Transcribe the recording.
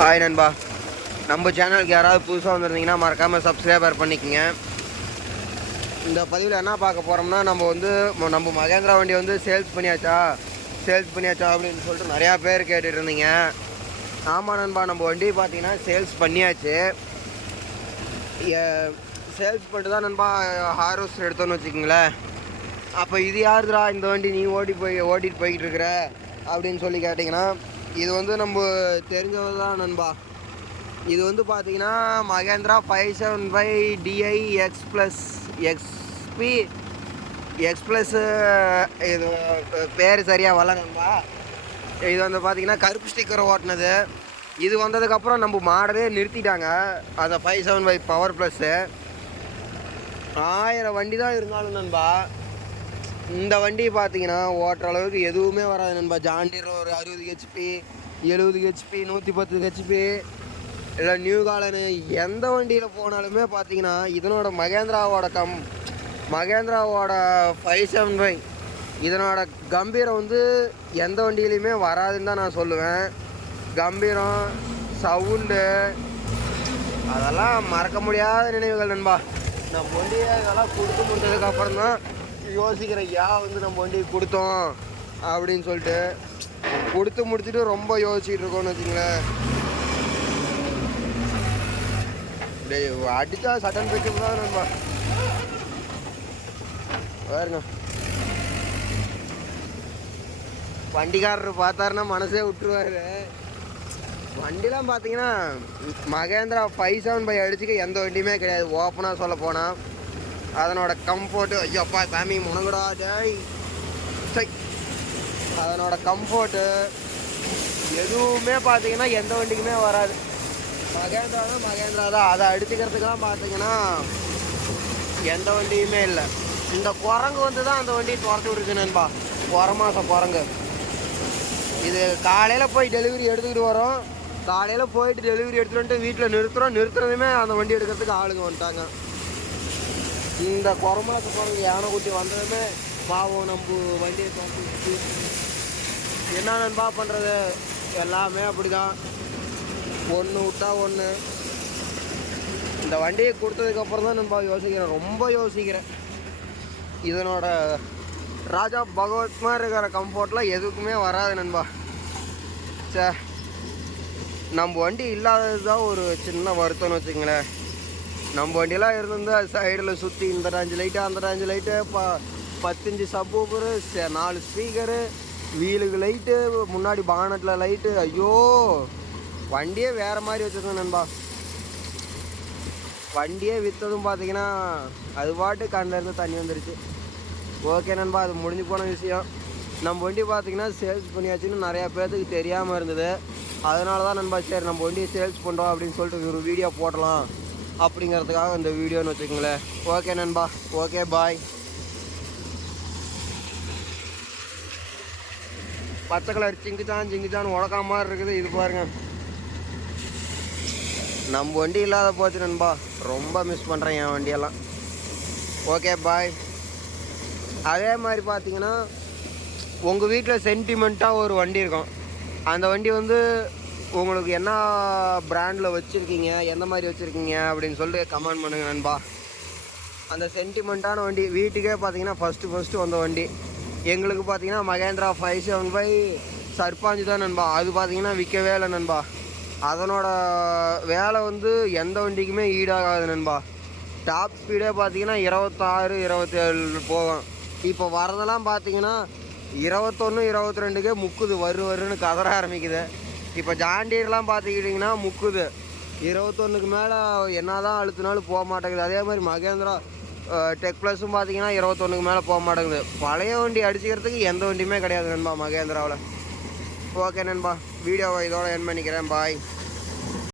Hi நண்பா. நம்ம சேனலுக்கு யாராவது புதுசாக வந்திருந்தீங்கன்னா மறக்காமல் சப்ஸ்கிரைபர் பண்ணிக்கோங்க. இந்த பதிவில் என்ன பார்க்க போகிறோம்னா நம்ம வந்து நம்ம மகேந்திரா வண்டி வந்து சேல்ஸ் பண்ணியாச்சா? சேல்ஸ் பண்ணியாச்சா அப்படின்னு சொல்லிட்டு நிறையா பேர் கேட்டுட்டு இருந்தீங்க. ஆமாம் நண்பா. நம்ம வண்டி பார்த்தீங்கன்னா சேல்ஸ் பண்ணியாச்சு. சேல்ஸ் பண்ணிட்டு தான் நண்பா ஹார்வெஸ்டர் எடுத்தோன்னு வச்சுக்கோங்களேன். அப்போ இது யாருதுடா இந்த வண்டி நீ ஓடி போய் ஓட்டிகிட்டு போய்கிட்டு இருக்கிற? அப்படின்னு சொல்லி கேட்டிங்கன்னா இது வந்து நம்ம தெரிஞ்சது தான் நண்பா. இது வந்து பார்த்தீங்கன்னா Mahindra five seven five DI X plus XP X plus இது பேர் சரியாக வரல நண்பா. இது வந்து பார்த்தீங்கன்னா கருப்பு ஸ்டிக்கர் ஓட்டினது. இது வந்ததுக்கப்புறம் நம்ம மாடலே நிறுத்திட்டாங்க. அந்த five seven five power plus ஆயிரம் வண்டி தான் இருந்தாலும் நண்பா இந்த வண்டி பார்த்தீங்கன்னா ஓட்டுற அளவுக்கு எதுவுமே வராது நண்பா. ஜாண்டியர் ஒரு அறுபது ஹெச்பி எழுபது ஹெச்பி நூற்றி பத்து ஹெச்பி இல்லை நியூ காலனு எந்த வண்டியில் போனாலுமே பார்த்தீங்கன்னா இதனோட மகேந்திராவோட கம் மகேந்திராவோட ஃபைவ் செவன் ஃபைவ் இதனோட கம்பீரம் வந்து எந்த வண்டியிலையுமே வராதுன்னு தான் நான் சொல்லுவேன். கம்பீரம் சவுண்டு அதெல்லாம் மறக்க முடியாத நினைவுகள் நண்பா. நம்ம வண்டியை இதெல்லாம் கொடுத்து முடிஞ்சதுக்கப்புறம் தான் யோசிக்கிற ஐயா வந்து நம்ம வண்டி கொடுத்தோம் அப்படின்னு சொல்லிட்டு கொடுத்து முடிச்சுட்டு ரொம்ப யோசிச்சுட்டு இருக்கோம்னு வச்சுங்களேன் அடித்தா சட்டன் பிக்கப் தான் நம்ம. பாருங்க. வண்டிக்காரர் பார்த்தாருன்னா மனசே விட்டுருவாரு. வண்டிலாம் பார்த்தீங்கன்னா மகேந்திரா ஃபைவ் செவன் ஃபைவ் அடிச்சுக்க எந்த வண்டியுமே கிடையாது. ஓப்பனாக சொல்ல போனால் அதனோட கம்ஃபோர்ட்டு ஐயோப்பா சாமி முனகுடா ஜாய் அதனோட கம்ஃபோர்ட்டு எதுவுமே பார்த்தீங்கன்னா எந்த வண்டிக்குமே வராது. மகேந்திரா தான் மகேந்திரா தான். அதை அடிச்சுக்கிறதுக்கெல்லாம் பார்த்தீங்கன்னா எந்த வண்டியுமே இல்லை. இந்த குரங்கு வந்து தான் அந்த வண்டியை துரத்தி விட்டுருக்கு நண்பா. குரமாசம் குரங்கு. இது காலையில் போய் டெலிவரி எடுத்துக்கிட்டு வரோம். காலையில் போயிட்டு டெலிவரி எடுத்துகிட்டு வந்துட்டு வீட்டில் நிறுத்துகிறோம் நிறுத்துறதுமே அந்த வண்டி எடுக்கிறதுக்கு ஆளுங்க வந்துட்டாங்க. இந்த குரமலக்க குரங்கு யானை குட்டி வந்ததுமே பாவம் நம்ம வண்டியை தோண்டி என்ன நண்பா பண்ணுறது எல்லாமே அப்படிதான். ஒன்று விட்டா ஒன்று இந்த வண்டியை கொடுத்ததுக்கப்புறம் தான் நண்பா யோசிக்கிறேன். ரொம்ப யோசிக்கிறேன். இதனோட ராஜா பகவத் மாதிரி இருக்கிற கம்ஃபர்ட்லாம் எதுக்குமே வராது நண்பா. சே நம்ம வண்டி இல்லாதது தான் ஒரு சின்ன வருத்தம்னு வச்சுங்களேன் நம்ம வண்டியெல்லாம் இருந்திருந்தா சைடில் சுற்றி இந்த ரேஞ்சு லைட்டு அந்த ரேஞ்சு லைட்டு ப பத்தஞ்சு சப்பூப்பரு நாலு ஸ்பீக்கரு வீலுக்கு லைட்டு முன்னாடி பானட்டில் லைட்டு ஐயோ! வண்டியே வேறு மாதிரி வச்சுருக்கோம் நண்பா. வண்டியே விற்றதும் பார்த்தீங்கன்னா அது பாட்டு கண்ணிலேருந்து தண்ணி வந்துருச்சு. ஓகே நண்பா அது முடிஞ்சு போன விஷயம். நம்ம வண்டி பார்த்தீங்கன்னா சேல்ஸ் பண்ணியாச்சுன்னு நிறையா பேர்த்துக்கு தெரியாமல் இருந்தது. அதனால தான் நண்பா சரி நம்ம வண்டியை சேல்ஸ் பண்ணுறோம் அப்படின்னு சொல்லிட்டு ஒரு வீடியோ போடலாம். அப்படிங்கிறதுக்காக இந்த வீடியோன்னு வச்சுக்கோங்களேன். ஓகே நண்பா. ஓகே பாய் பச்சை கலர் சிங்குச்சான் சிங்குச்சான் உடக்கா மாதிரி இருக்குது. இது பாருங்க. நம்ம வண்டி இல்லாத போச்சு நண்பா. ரொம்ப மிஸ் பண்ணுறேன் என் வண்டியெல்லாம். ஓகே பாய் அதே மாதிரி பார்த்தீங்கன்னா உங்கள் வீட்டில் சென்டிமெண்ட்டாக ஒரு வண்டி இருக்கும். அந்த வண்டி வந்து உங்களுக்கு என்ன பிராண்டில் வச்சுருக்கீங்க? எந்த மாதிரி வச்சுருக்கீங்க? அப்படின்னு சொல்லிட்டு கமெண்ட் பண்ணுங்க நண்பா. அந்த சென்டிமெண்ட்டான வண்டி வீட்டுக்கே பார்த்தீங்கன்னா ஃபஸ்ட்டு ஃபஸ்ட்டு வந்த வண்டி. எங்களுக்கு பார்த்தீங்கன்னா மகேந்திரா ஃபைவ் செவன் ஃபைவ் சர்பாஞ்சு தான் நண்பா. அது பார்த்தீங்கன்னா விற்கவே இல்லை நண்பா. அதனோட வேலை வந்து எந்த வண்டிக்குமே ஈடாகாது நண்பா. டாப் ஸ்பீடே பார்த்தீங்கன்னா இருபத்தாறு இருபத்தேழு போகும். இப்போ வரதெல்லாம் பார்த்தீங்கன்னா இருபத்தொன்று இருபத்தி ரெண்டுக்கே முக்குது வரு வருன்னு கதற ஆரம்பிக்குது. இப்போ ஜாண்டீர்லாம் பார்த்துக்கிட்டிங்கன்னா முக்குது. இருபத்தொன்றுக்கு மேலே என்ன தான் அழுத்தினாலும் போக மாட்டேங்குது. அதே மாதிரி மகேந்திரா டெக் ப்ளஸும் பார்த்தீங்கன்னா இருபத்தொன்றுக்கு மேலே போக மாட்டேங்குது. பழைய வண்டி அடிச்சுக்கிறதுக்கு எந்த வண்டியுமே கிடையாது நண்பா மகேந்திராவில். ஓகே நண்பா வீடியோவை இதோட என் பண்ணிக்கிறேன். பாய்